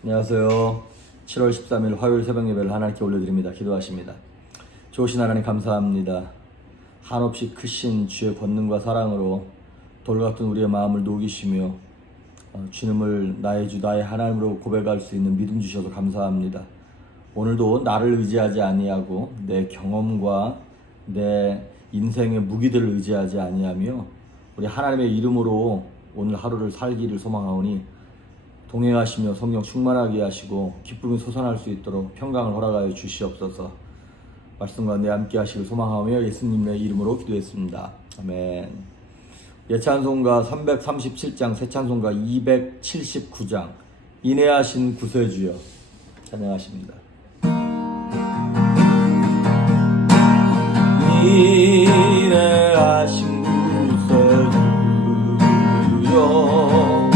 안녕하세요. 7월 13일 화요일 새벽 예배를 하나님께 올려드립니다. 기도하십니다. 좋으신 하나님 감사합니다. 한없이 크신 주의 권능과 사랑으로 돌같은 우리의 마음을 녹이시며 주님을 나의 주 나의 하나님으로 고백할 수 있는 믿음 주셔서 감사합니다. 오늘도 나를 의지하지 아니하고 내 경험과 내 인생의 무기들을 의지하지 아니하며 우리 하나님의 이름으로 오늘 하루를 살기를 소망하오니 동행하시며 성령 충만하게 하시고 기쁨이 솟아날 수 있도록 평강을 허락하여 주시옵소서. 말씀 가운데 함께 하시길 소망하며 예수님의 이름으로 기도했습니다. 아멘. 예찬송가 337장, 새찬송가 279장, 인내하신 구세주여 찬양하십니다. 인내하신 구세주여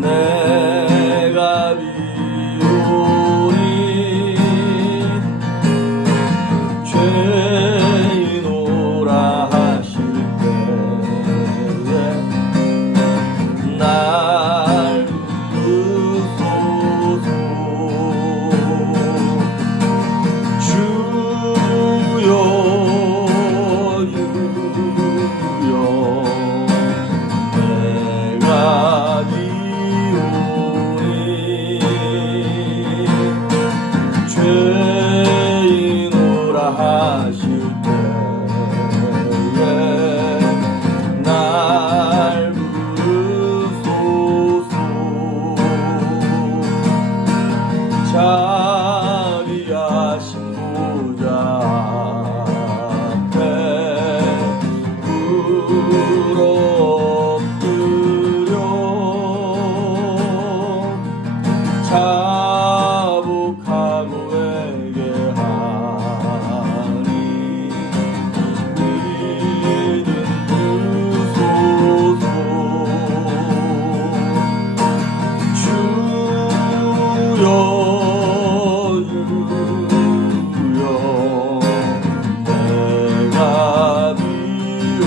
내가 비오니 죄인오라 하실 때에 날 부르소서. 주여 내가 죄인오라 하실 때에 날 부르소서. 자비하신 보좌 앞에 엎드려 자복하고 회개하니 믿음 주소서. 주여 내가 비오니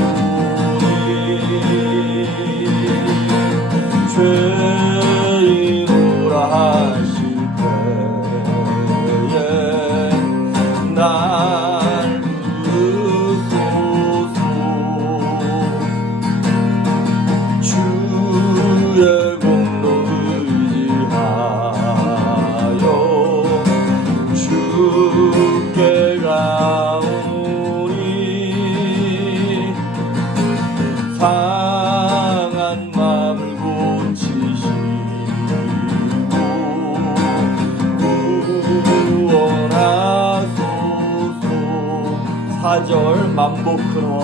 죄인오라 하실 때에 날 부르소서. 주의 공로 의지하여 주께 가오니 상한 마음을 고치시고 구원하소서. 4절 만복 근원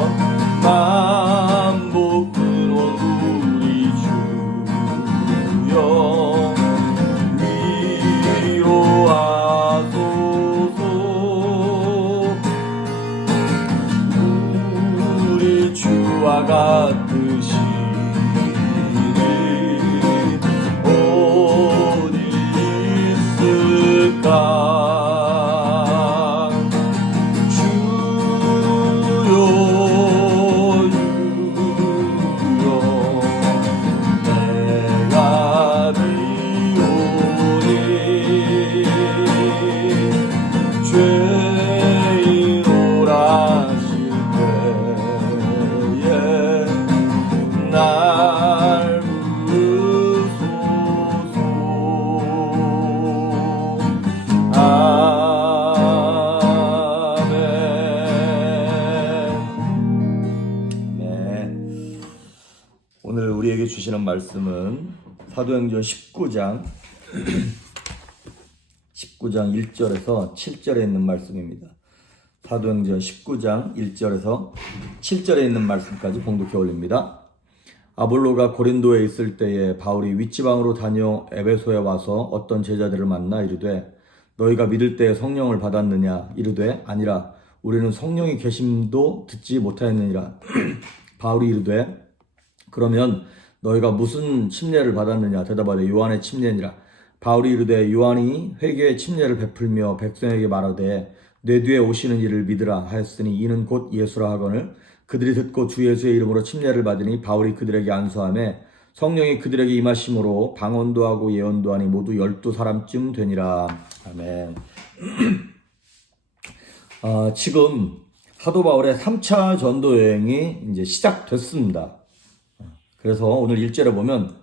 우리 주여 위로하소서. 우리 주와 같으시니 어디 있을까. 죄인오라 하실 때에 날 부르소서. 아멘. 아멘. 오늘 우리에게 주시는 말씀은 사도행전 19장 1절에서 7절에 있는 말씀입니다. 사도행전 19장 1절에서 7절에 있는 말씀까지 봉독해 올립니다. 아볼로가 고린도에 있을 때에 바울이 윗지방으로 다녀 에베소에 와서 어떤 제자들을 만나 이르되 너희가 믿을 때에 성령을 받았느냐 이르되 아니라 우리는 성령이 계심도 듣지 못하였느니라. 바울이 이르되 그러면 너희가 무슨 침례를 받았느냐 대답하되 요한의 침례니라. 바울이 이르되 요한이 회개의 침례를 베풀며 백성에게 말하되 내 뒤에 오시는 이를 믿으라 하였으니 이는 곧 예수라 하거늘 그들이 듣고 주 예수의 이름으로 침례를 받으니 바울이 그들에게 안수하며 성령이 그들에게 임하심으로 방언도 하고 예언도 하니 모두 12사람쯤 되니라. 아멘. 지금 사도 바울의 3차 전도 여행이 이제 시작됐습니다. 그래서 오늘 1절에 보면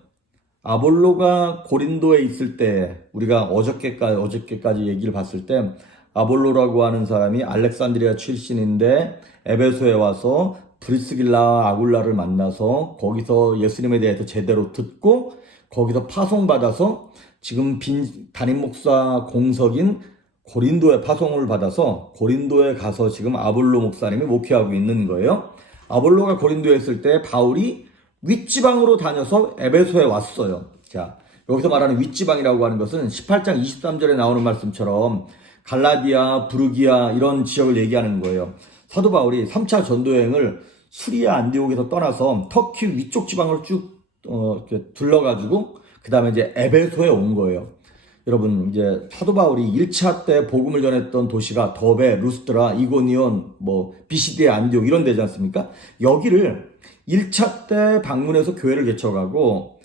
아볼로가 고린도에 있을 때, 우리가 어저께까지 얘기를 봤을 때 아볼로라고 하는 사람이 알렉산드리아 출신인데 에베소에 와서 브리스길라 아굴라를 만나서 거기서 예수님에 대해서 제대로 듣고 거기서 파송받아서 지금 담임 목사 공석인 고린도에 파송을 받아서 고린도에 가서 지금 아볼로 목사님이 목회하고 있는 거예요. 아볼로가 고린도에 있을 때 바울이 윗지방으로 다녀서 에베소에 왔어요. 자, 여기서 말하는 윗지방이라고 하는 것은 18장 23절에 나오는 말씀처럼 갈라디아, 부르기아 이런 지역을 얘기하는 거예요. 사도 바울이 3차 전도여행을 수리아 안디옥에서 떠나서 터키 위쪽 지방을 쭉 이렇게 둘러가지고 그 다음에 이제 에베소에 온 거예요. 여러분, 이제 사도 바울이 1차 때 복음을 전했던 도시가 더베, 루스트라, 이고니온, 비시디아, 안디옥 이런 데지 않습니까? 여기를 1차 때 방문해서 교회를 개척하고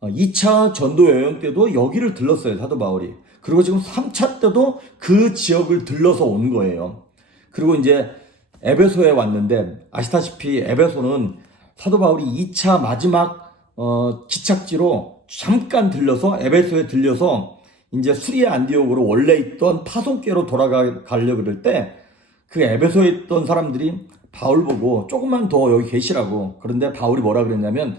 2차 전도 여행 때도 여기를 들렀어요, 사도 바울이. 그리고 지금 3차 때도 그 지역을 들러서 온 거예요. 그리고 이제 에베소에 왔는데 아시다시피 에베소는 사도 바울이 2차 마지막 기착지로 잠깐 들려서 에베소에 들려서 이제 수리아 안디옥으로 원래 있던 파송계로 돌아가려고 그럴 때 그 에베소에 있던 사람들이 바울 보고 조금만 더 여기 계시라고. 그런데 바울이 뭐라 그랬냐면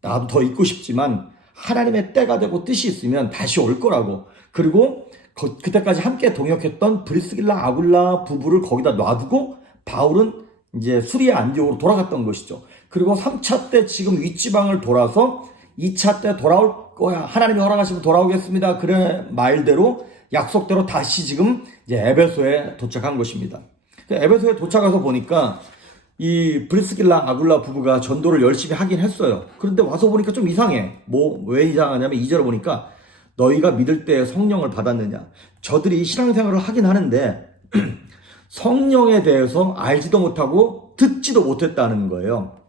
나도 더 있고 싶지만 하나님의 때가 되고 뜻이 있으면 다시 올 거라고. 그리고 그때까지 함께 동역했던 브리스길라 아굴라 부부를 거기다 놔두고 바울은 이제 수리아 안디옥으로 돌아갔던 것이죠. 그리고 3차 때 지금 윗지방을 돌아서 2차 때 돌아올 거야. 하나님이 허락하시면 돌아오겠습니다. 그래 말대로 약속대로 다시 지금 이제 에베소에 도착한 것입니다. 에베소에 도착해서 보니까 이 브리스길라 아굴라 부부가 전도를 열심히 하긴 했어요. 그런데 와서 보니까 좀 이상해. 왜 이상하냐면 2절에 보니까 너희가 믿을 때 성령을 받았느냐. 저들이 신앙생활을 하긴 하는데 성령에 대해서 알지도 못하고 듣지도 못했다는 거예요.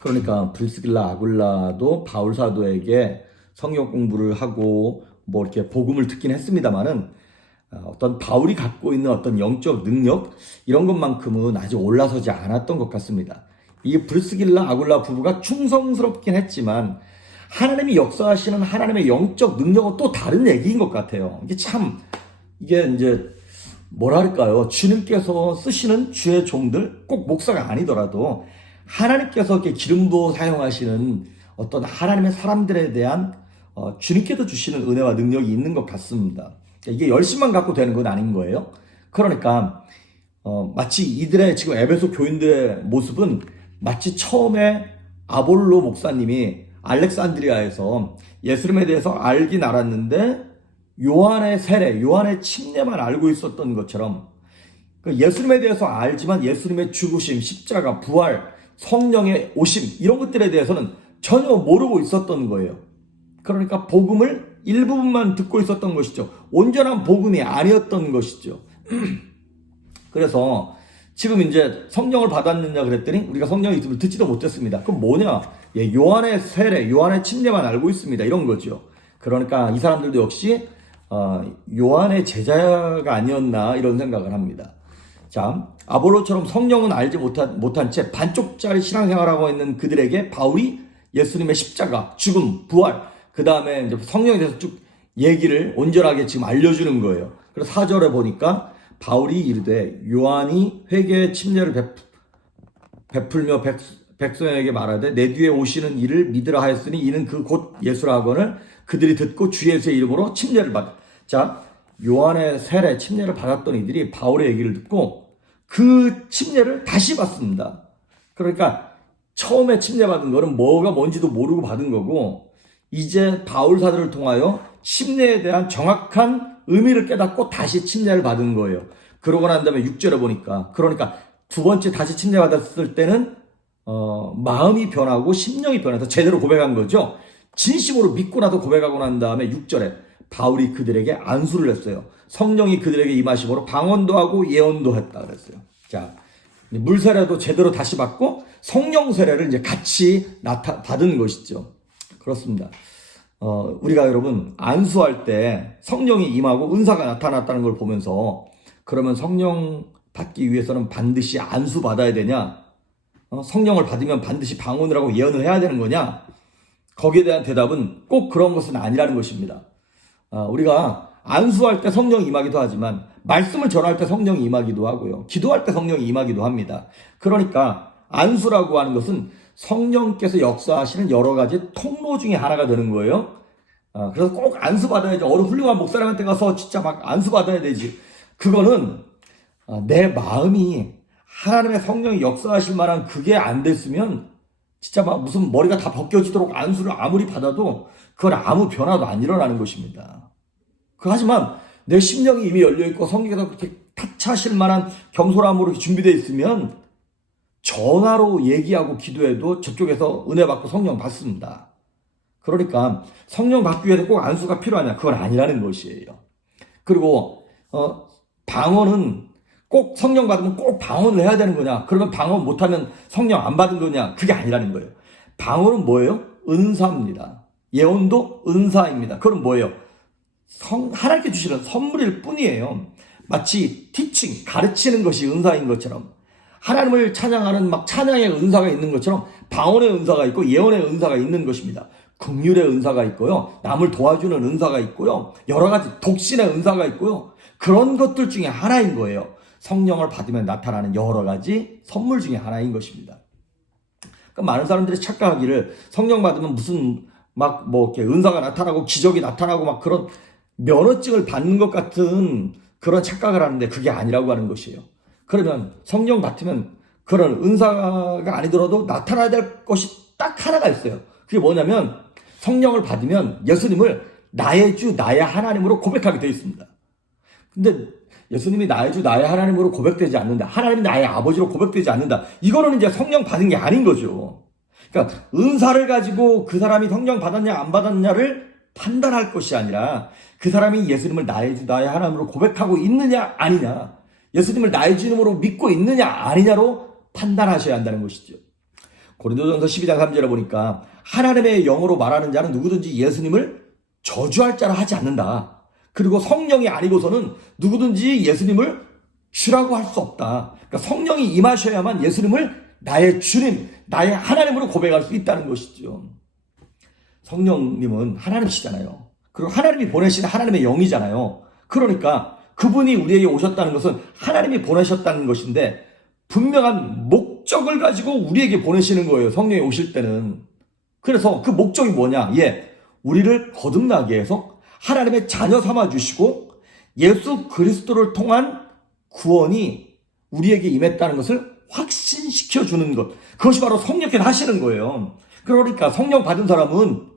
그러니까 브리스길라 아굴라도 바울 사도에게 성경 공부를 하고 이렇게 복음을 듣긴 했습니다만은 어떤 바울이 갖고 있는 어떤 영적 능력 이런 것만큼은 아직 올라서지 않았던 것 같습니다. 이 브리스길라 아굴라 부부가 충성스럽긴 했지만 하나님이 역사하시는 하나님의 영적 능력은 또 다른 얘기인 것 같아요. 이게 이제 뭐랄까요? 주님께서 쓰시는 주의 종들, 꼭 목사가 아니더라도 하나님께서 이렇게 기름 부어 사용하시는 어떤 하나님의 사람들에 대한 주님께서 주시는 은혜와 능력이 있는 것 같습니다. 이게 열심만 갖고 되는 건 아닌 거예요. 그러니까 마치 이들의 지금 에베소 교인들의 모습은 마치 처음에 아볼로 목사님이 알렉산드리아에서 예수님에 대해서 알긴 알았는데 요한의 세례, 요한의 침례만 알고 있었던 것처럼 예수님에 대해서 알지만 예수님의 죽으심, 십자가, 부활, 성령의 오심 이런 것들에 대해서는 전혀 모르고 있었던 거예요. 그러니까 복음을 일부분만 듣고 있었던 것이죠. 온전한 복음이 아니었던 것이죠. 그래서 지금 이제 성령을 받았느냐 그랬더니 우리가 성령의 있음을 듣지도 못했습니다. 그럼 뭐냐? 요한의 세례, 요한의 침례만 알고 있습니다. 이런 거죠. 그러니까 이 사람들도 역시 요한의 제자가 아니었나 이런 생각을 합니다. 자, 아볼로처럼 성령은 알지 못한 채 반쪽짜리 신앙생활하고 있는 그들에게 바울이 예수님의 십자가, 죽음, 부활, 그 다음에 이제 성령에 대해서 쭉 얘기를 온전하게 지금 알려주는 거예요. 그래서 4절에 보니까 바울이 이르되 요한이 회개의 침례를 베풀며 백성에게 말하되 내 뒤에 오시는 이를 믿으라 하였으니 이는 그 곧 예수라 하거늘 그들이 듣고 주 예수의 이름으로 침례를 받아. 자, 요한의 세례 침례를 받았던 이들이 바울의 얘기를 듣고 그 침례를 다시 받습니다. 그러니까 처음에 침례받은 거는 뭐가 뭔지도 모르고 받은 거고 이제 바울 사도를 통하여 침례에 대한 정확한 의미를 깨닫고 다시 침례를 받은 거예요. 그러고 난 다음에 6절에 보니까 그러니까 두 번째 다시 침례받았을 때는 마음이 변하고 심령이 변해서 제대로 고백한 거죠. 진심으로 믿고 나서 고백하고 난 다음에 6절에 바울이 그들에게 안수를 했어요. 성령이 그들에게 임하심으로 방언도 하고 예언도 했다 그랬어요. 자, 물세례도 제대로 다시 받고 성령 세례를 이제 같이 받은 것이죠. 그렇습니다. 우리가 여러분 안수할 때 성령이 임하고 은사가 나타났다는 걸 보면서 그러면 성령 받기 위해서는 반드시 안수 받아야 되냐? 성령을 받으면 반드시 방언을 하고 예언을 해야 되는 거냐? 거기에 대한 대답은 꼭 그런 것은 아니라는 것입니다. 우리가 안수할 때 성령이 임하기도 하지만 말씀을 전할 때 성령이 임하기도 하고요. 기도할 때 성령이 임하기도 합니다. 그러니까 안수라고 하는 것은 성령께서 역사하시는 여러 가지 통로 중에 하나가 되는 거예요. 그래서 꼭 안수 받아야지. 훌륭한 목사님한테 가서 진짜 막 안수 받아야 되지. 그거는 내 마음이 하나님의 성령이 역사하실 만한 그게 안 됐으면 진짜 막 무슨 머리가 다 벗겨지도록 안수를 아무리 받아도 그건 아무 변화도 안 일어나는 것입니다. 하지만 내 심령이 이미 열려있고 성령께서 그렇게 타치하실 만한 겸손함으로 준비되어 있으면 전화로 얘기하고 기도해도 저쪽에서 은혜 받고 성령 받습니다. 그러니까 성령 받기 위해서 꼭 안수가 필요하냐? 그건 아니라는 것이에요. 그리고 방언은 꼭 성령 받으면 꼭 방언을 해야 되는 거냐? 그러면 방언 못하면 성령 안 받은 거냐? 그게 아니라는 거예요. 방언은 뭐예요? 은사입니다. 예언도 은사입니다. 그건 뭐예요? 하나님께 주시는 선물일 뿐이에요. 마치 티칭, 가르치는 것이 은사인 것처럼 하나님을 찬양하는 막 찬양의 은사가 있는 것처럼 방언의 은사가 있고 예언의 은사가 있는 것입니다. 긍휼의 은사가 있고요. 남을 도와주는 은사가 있고요. 여러 가지 독신의 은사가 있고요. 그런 것들 중에 하나인 거예요. 성령을 받으면 나타나는 여러 가지 선물 중에 하나인 것입니다. 그러니까 많은 사람들이 착각하기를 성령 받으면 무슨 막 뭐 이렇게 은사가 나타나고 기적이 나타나고 막 그런 면허증을 받는 것 같은 그런 착각을 하는데 그게 아니라고 하는 것이에요. 그러면 성령 받으면 그런 은사가 아니더라도 나타나야 될 것이 딱 하나가 있어요. 그게 뭐냐면 성령을 받으면 예수님을 나의 주 나의 하나님으로 고백하게 되어 있습니다. 근데 예수님이 나의 주 나의 하나님으로 고백되지 않는다. 하나님이 나의 아버지로 고백되지 않는다. 이거는 이제 성령 받은 게 아닌 거죠. 그러니까 은사를 가지고 그 사람이 성령 받았냐 안 받았냐를 판단할 것이 아니라 그 사람이 예수님을 나의 주 나의 하나님으로 고백하고 있느냐 아니냐, 예수님을 나의 주님으로 믿고 있느냐 아니냐로 판단하셔야 한다는 것이죠. 고린도전서 12장 3절에 보니까 하나님의 영으로 말하는 자는 누구든지 예수님을 저주할 자라 하지 않는다. 그리고 성령이 아니고서는 누구든지 예수님을 주라고 할 수 없다. 그러니까 성령이 임하셔야만 예수님을 나의 주님, 나의 하나님으로 고백할 수 있다는 것이죠. 성령님은 하나님이시잖아요. 그리고 하나님이 보내신 하나님의 영이잖아요. 그러니까 그분이 우리에게 오셨다는 것은 하나님이 보내셨다는 것인데 분명한 목적을 가지고 우리에게 보내시는 거예요. 성령이 오실 때는. 그래서 그 목적이 뭐냐? 우리를 거듭나게 해서 하나님의 자녀 삼아 주시고 예수 그리스도를 통한 구원이 우리에게 임했다는 것을 확신시켜 주는 것. 그것이 바로 성령께서 하시는 거예요. 그러니까 성령 받은 사람은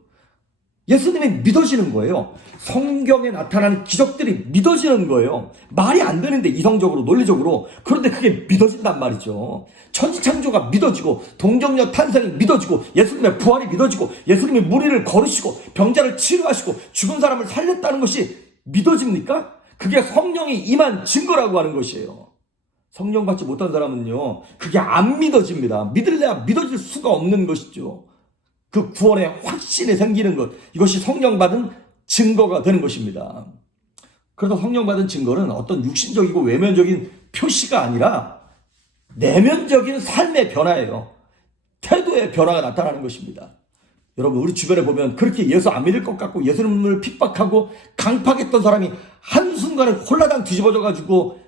예수님이 믿어지는 거예요. 성경에 나타나는 기적들이 믿어지는 거예요. 말이 안 되는데 이성적으로 논리적으로. 그런데 그게 믿어진단 말이죠. 천지창조가 믿어지고 동정녀 탄생이 믿어지고 예수님의 부활이 믿어지고 예수님이 무리를 걸으시고 병자를 치료하시고 죽은 사람을 살렸다는 것이 믿어집니까? 그게 성령이 임한 증거라고 하는 것이에요. 성령 받지 못한 사람은요, 그게 안 믿어집니다. 믿을래야 믿어질 수가 없는 것이죠. 그 구원의 확신이 생기는 것, 이것이 성령 받은 증거가 되는 것입니다. 그래서 성령 받은 증거는 어떤 육신적이고 외면적인 표시가 아니라 내면적인 삶의 변화예요. 태도의 변화가 나타나는 것입니다. 여러분, 우리 주변에 보면 그렇게 예수 안 믿을 것 같고 예수님을 핍박하고 강팍했던 사람이 한순간에 홀라당 뒤집어져가지고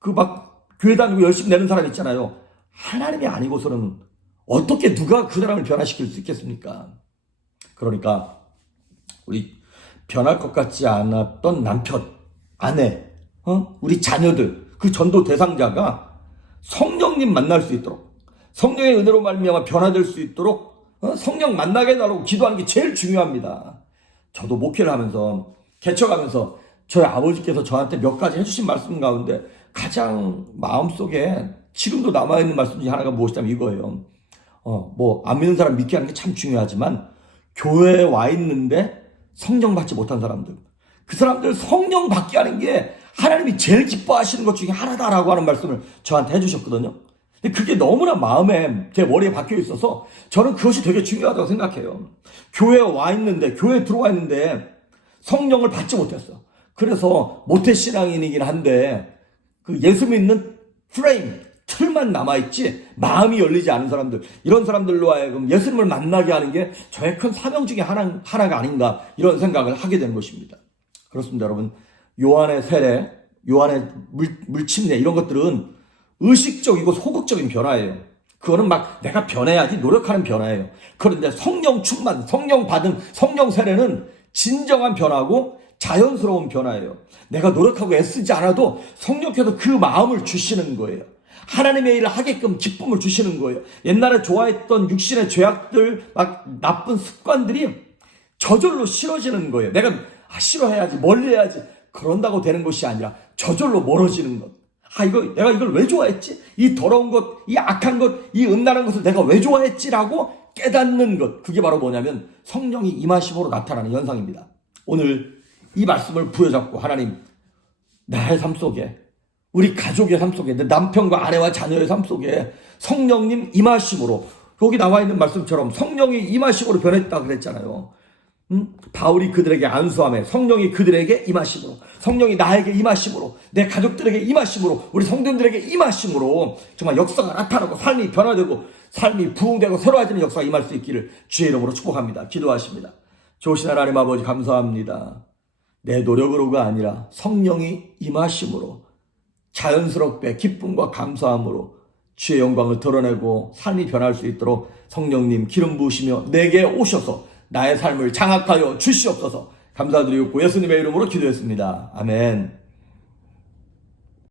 그 막 교회 다니고 열심히 내는 사람 있잖아요. 하나님이 아니고서는 어떻게 누가 그 사람을 변화시킬 수 있겠습니까? 그러니까 우리 변할 것 같지 않았던 남편, 아내, 우리 자녀들, 그 전도 대상자가 성령님 만날 수 있도록, 성령의 은혜로 말미암아 변화될 수 있도록 성령 만나게 해달라고 기도하는 게 제일 중요합니다. 저도 목회를 하면서 개척하면서 저희 아버지께서 저한테 몇 가지 해주신 말씀 가운데 가장 마음속에 지금도 남아있는 말씀 중에 하나가 무엇이냐면 이거예요. 안 믿는 사람 믿게 하는 게 참 중요하지만 교회에 와 있는데 성령 받지 못한 사람들, 그 사람들 성령 받게 하는 게 하나님이 제일 기뻐하시는 것 중에 하나다라고 하는 말씀을 저한테 해주셨거든요. 근데 그게 너무나 마음에, 제 머리에 박혀 있어서 저는 그것이 되게 중요하다고 생각해요. 교회에 와 있는데, 교회에 들어와 있는데 성령을 받지 못했어. 그래서 모태신앙인이긴 한데 그 예수 믿는 프레임, 틀만 남아있지 마음이 열리지 않은 사람들, 이런 사람들로 하여금 예수님을 만나게 하는 게 저의 큰 사명 중에 하나가 아닌가, 이런 생각을 하게 되는 것입니다. 그렇습니다, 여러분. 요한의 세례, 요한의 물침례, 이런 것들은 의식적이고 소극적인 변화예요. 그거는 막 내가 변해야지 노력하는 변화예요. 그런데 성령 충만, 성령 받은 성령 세례는 진정한 변화고 자연스러운 변화예요. 내가 노력하고 애쓰지 않아도 성령께서 그 마음을 주시는 거예요. 하나님의 일을 하게끔 기쁨을 주시는 거예요. 옛날에 좋아했던 육신의 죄악들, 막 나쁜 습관들이 저절로 싫어지는 거예요. 내가 싫어해야지, 멀리해야지, 그런다고 되는 것이 아니라 저절로 멀어지는 것. 내가 이걸 왜 좋아했지? 이 더러운 것, 이 악한 것, 이 음란한 것을 내가 왜 좋아했지라고 깨닫는 것. 그게 바로 뭐냐면 성령이 임하심으로 나타나는 현상입니다. 오늘 이 말씀을 부여잡고, 하나님, 나의 삶 속에, 우리 가족의 삶 속에, 내 남편과 아내와 자녀의 삶 속에 성령님 임하심으로, 여기 나와 있는 말씀처럼 성령이 임하심으로 변했다 그랬잖아요. 바울이 그들에게 안수함에 성령이 그들에게 임하심으로, 성령이 나에게 임하심으로, 내 가족들에게 임하심으로, 우리 성도들에게 임하심으로 정말 역사가 나타나고 삶이 변화되고 삶이 부흥되고 새로워지는 역사가 임할 수 있기를 주의 이름으로 축복합니다. 기도하십니다. 좋으신 하나님 아버지, 감사합니다. 내 노력으로가 아니라 성령이 임하심으로 자연스럽게 기쁨과 감사함으로 주의 영광을 드러내고 삶이 변할 수 있도록 성령님 기름 부으시며 내게 오셔서 나의 삶을 장악하여 주시옵소서. 감사드리고 예수님의 이름으로 기도했습니다. 아멘.